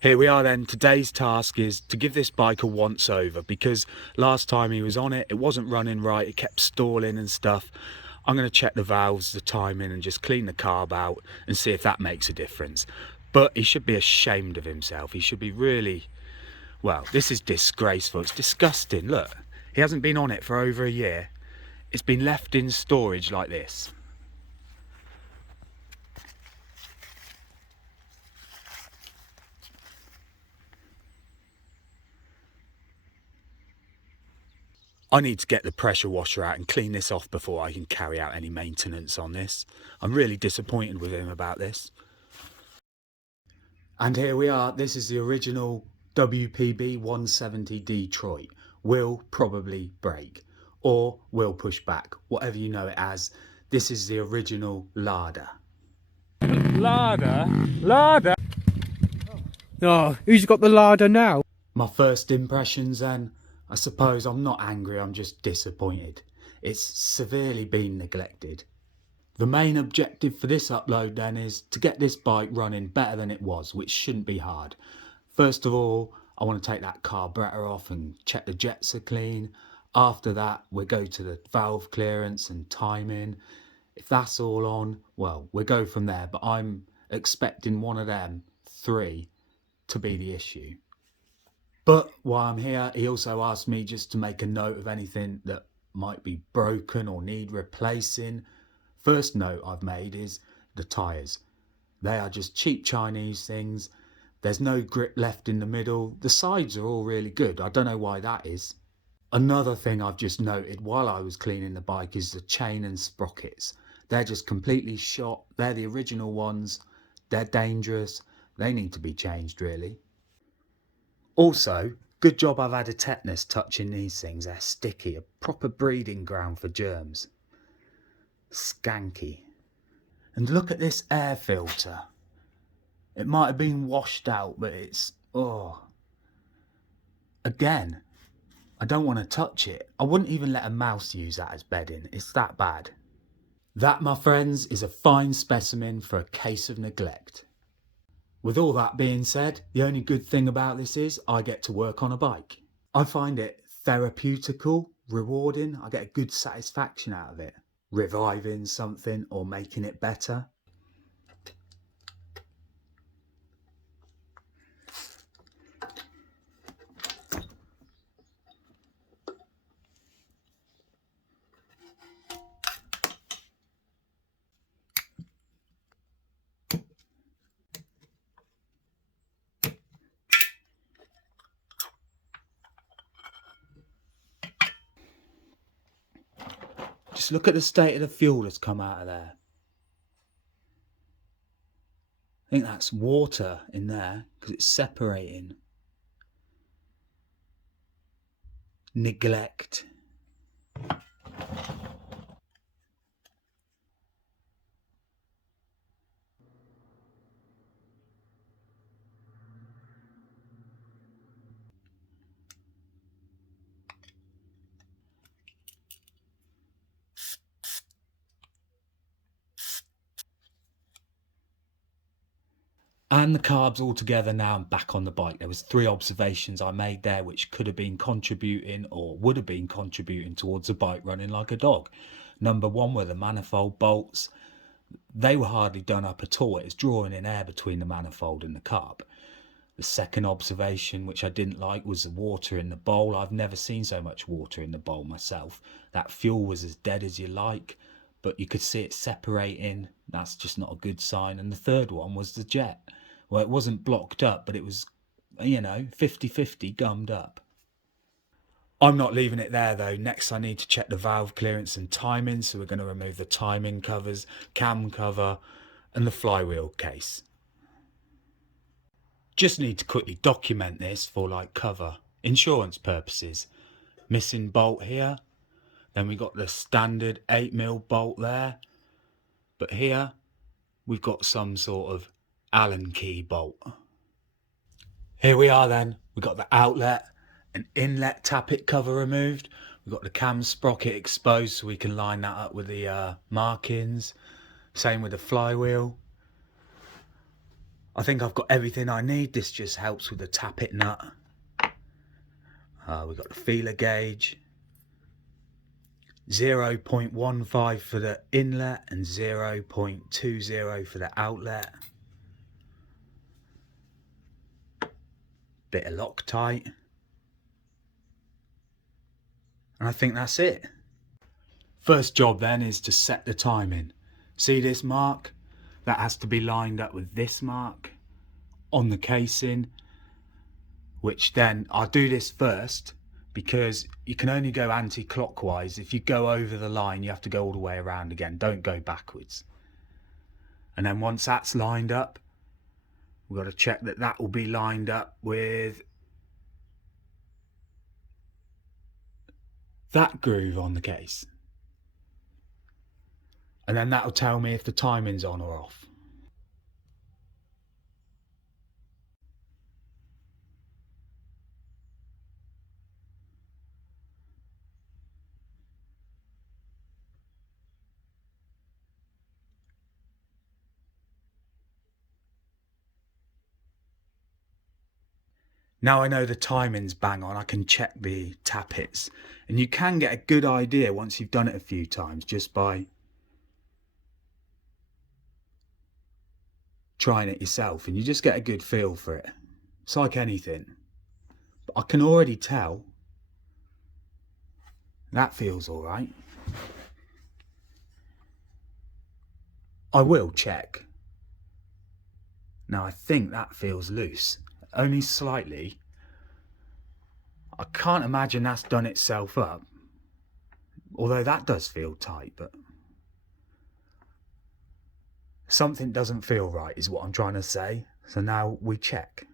Here we are then. Today's task is to give this bike a once over, because last time he was on it, it wasn't running right, it kept stalling and stuff. I'm going to check the valves, the timing, and just clean the carb out and see if that makes a difference. But he should be ashamed of himself. He should be really, well, this is disgraceful. It's disgusting. Look, he hasn't been on it for over a year. It's been left in storage like this. I need to get the pressure washer out and clean this off before I can carry out any maintenance on this. I'm really disappointed with him about this. And here we are. This is the original WPB 170 Detroit. Will probably break, or will push back, whatever you know it as. This is the original LADA. LADA? Oh, who's got the LADA now? My first impressions then, I suppose I'm not angry, I'm just disappointed. It's severely been neglected. The main objective for this upload then is to get this bike running better than it was, which shouldn't be hard. First of all, I want to take that carburetor off and check the jets are clean. After that, we'll go to the valve clearance and timing. If that's all on, well, we'll go from there, but I'm expecting one of them three to be the issue. But while I'm here, he also asked me just to make a note of anything that might be broken or need replacing. First note I've made is the tyres. They are just cheap Chinese things. There's no grip left in the middle. The sides are all really good. I don't know why that is. Another thing I've just noted while I was cleaning the bike is the chain and sprockets. They're just completely shot. They're the original ones. They're dangerous. They need to be changed really. Also, good job I've had a tetanus touching these things. They're sticky, a proper breeding ground for germs. Skanky. And look at this air filter. It might have been washed out, but it's, oh. Again, I don't want to touch it. I wouldn't even let a mouse use that as bedding. It's that bad. That, my friends, is a fine specimen for a case of neglect. With all that being said, the only good thing about this is I get to work on a bike. I find it therapeutical, rewarding. I get a good satisfaction out of it. Reviving something or making it better. Just look at the state of the fuel that's come out of there. I think that's water in there because it's separating. Neglect. And the carbs all together now and back on the bike. There was 3 observations I made there which could have been contributing or would have been contributing towards the bike running like a dog. Number 1 were the manifold bolts. They were hardly done up at all. It was drawing in air between the manifold and the carb. The second observation, which I didn't like, was the water in the bowl. I've never seen so much water in the bowl myself. That fuel was as dead as you like, but you could see it separating. That's just not a good sign. And the third one was the jet. Well, it wasn't blocked up, but it was, 50-50 gummed up. I'm not leaving it there though. Next I need to check the valve clearance and timing, so we're going to remove the timing covers, cam cover and the flywheel case. Just need to quickly document this for cover insurance purposes. Missing bolt here. Then we got the standard 8mm bolt there. But here we've got some sort of Allen key bolt. Here we are then. We've got the outlet and inlet tappet cover removed. We've got the cam sprocket exposed so we can line that up with the markings. Same with the flywheel. I think I've got everything I need. This just helps with the tappet nut. We've got the feeler gauge. 0.15 for the inlet and 0.20 for the outlet. Bit of Loctite. And I think that's it. First job then is to set the timing. See this mark? That has to be lined up with this mark on the casing, which then I'll do this first because you can only go anti-clockwise. If you go over the line, you have to go all the way around again. Don't go backwards. And then once that's lined up, we've got to check that that will be lined up with that groove on the case. And then that'll tell me if the timing's on or off. Now I know the timing's bang on, I can check the tappets. And you can get a good idea once you've done it a few times just by trying it yourself, and you just get a good feel for it. It's like anything. But I can already tell that feels all right. I will check. Now I think that feels loose, only slightly. I can't imagine that's done itself up, although that does feel tight, but something doesn't feel right is what I'm trying to say. So now we check.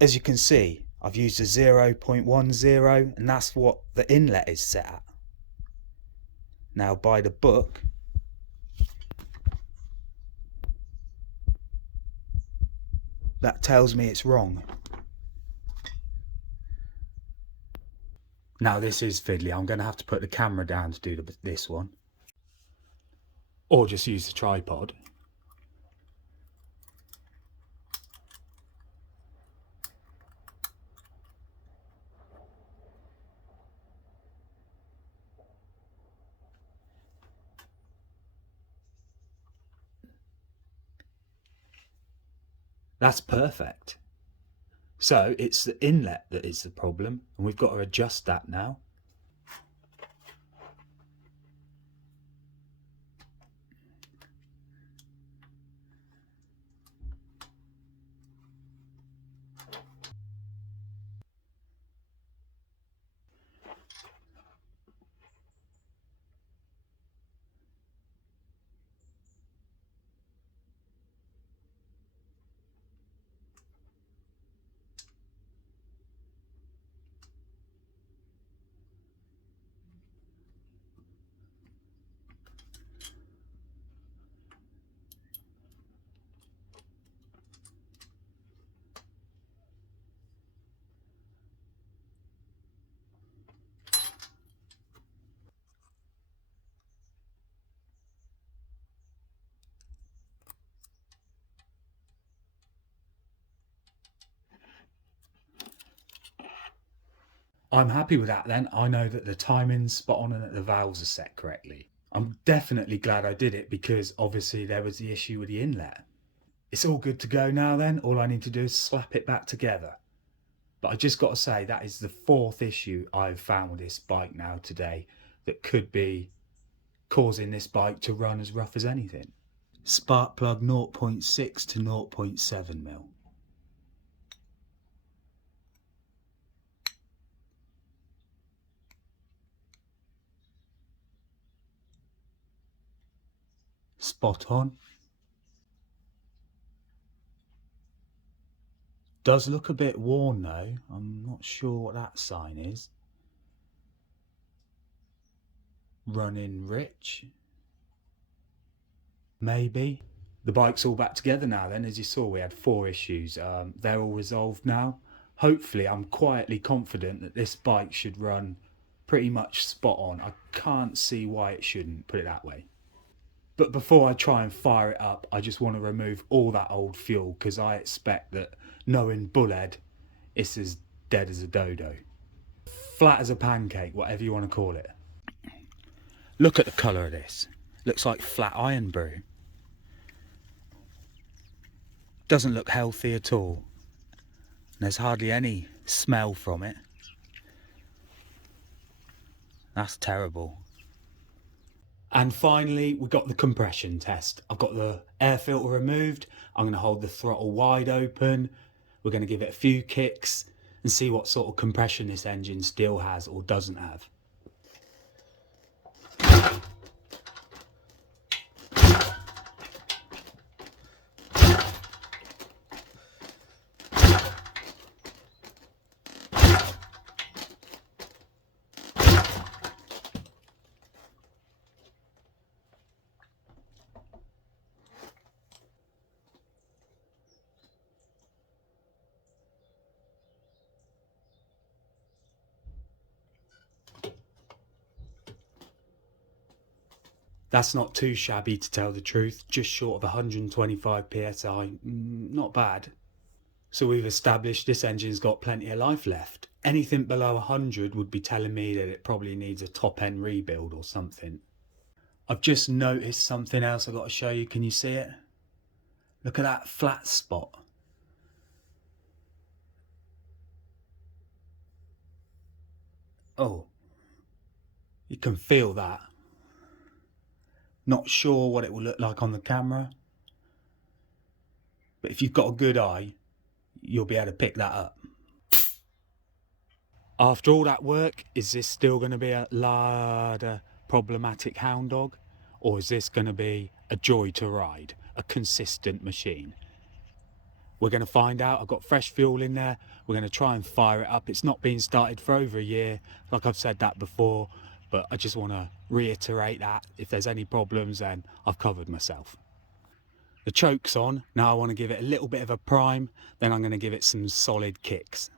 As you can see, I've used a 0.10 and that's what the inlet is set at. Now by the book, that tells me it's wrong. Now this is fiddly. I'm going to have to put the camera down to do this one. Or just use the tripod. That's perfect. So it's the inlet that is the problem, and we've got to adjust that now. I'm happy with that then. I know that the timing's spot on and that the valves are set correctly. I'm definitely glad I did it because obviously there was the issue with the inlet. It's all good to go now then. All I need to do is slap it back together. But I just got to say that is the 4th issue I've found with this bike now today that could be causing this bike to run as rough as anything. Spark plug 0.6 to 0.7 mil. Spot on. Does look a bit worn though. I'm not sure what that sign is. Running rich. Maybe. The bike's all back together now then. As you saw, we had 4 issues. They're all resolved now. Hopefully, I'm quietly confident that this bike should run pretty much spot on. I can't see why it shouldn't, put it that way. But before I try and fire it up, I just want to remove all that old fuel because I expect that, knowing Bullhead, it's as dead as a dodo. Flat as a pancake, whatever you want to call it. Look at the colour of this. Looks like flat iron brew. Doesn't look healthy at all. There's hardly any smell from it. That's terrible. And finally, we got the compression test. I've got the air filter removed. I'm going to hold the throttle wide open. We're going to give it a few kicks and see what sort of compression this engine still has or doesn't have. That's not too shabby to tell the truth, just short of 125 psi, not bad. So we've established this engine's got plenty of life left. Anything below 100 would be telling me that it probably needs a top end rebuild or something. I've just noticed something else I've got to show you, can you see it? Look at that flat spot. Oh, you can feel that. Not sure what it will look like on the camera, but if you've got a good eye, you'll be able to pick that up. After all that work, is this still going to be a LADA problematic hound dog? Or is this going to be a joy to ride, a consistent machine? We're going to find out. I've got fresh fuel in there. We're going to try and fire it up. It's not been started for over a year, like I've said that before. But I just want to reiterate that if there's any problems, then I've covered myself. The choke's on. Now I want to give it a little bit of a prime. Then I'm going to give it some solid kicks.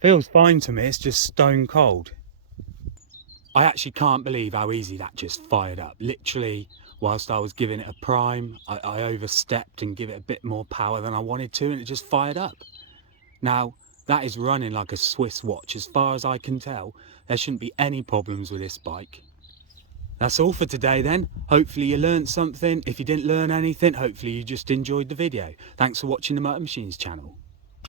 Feels fine to me, it's just stone cold. I actually can't believe how easy that just fired up. Literally, whilst I was giving it a prime, I overstepped and give it a bit more power than I wanted to, and it just fired up. Now, that is running like a Swiss watch. As far as I can tell, there shouldn't be any problems with this bike. That's all for today then. Hopefully you learned something. If you didn't learn anything, hopefully you just enjoyed the video. Thanks for watching the MOTO Machines channel.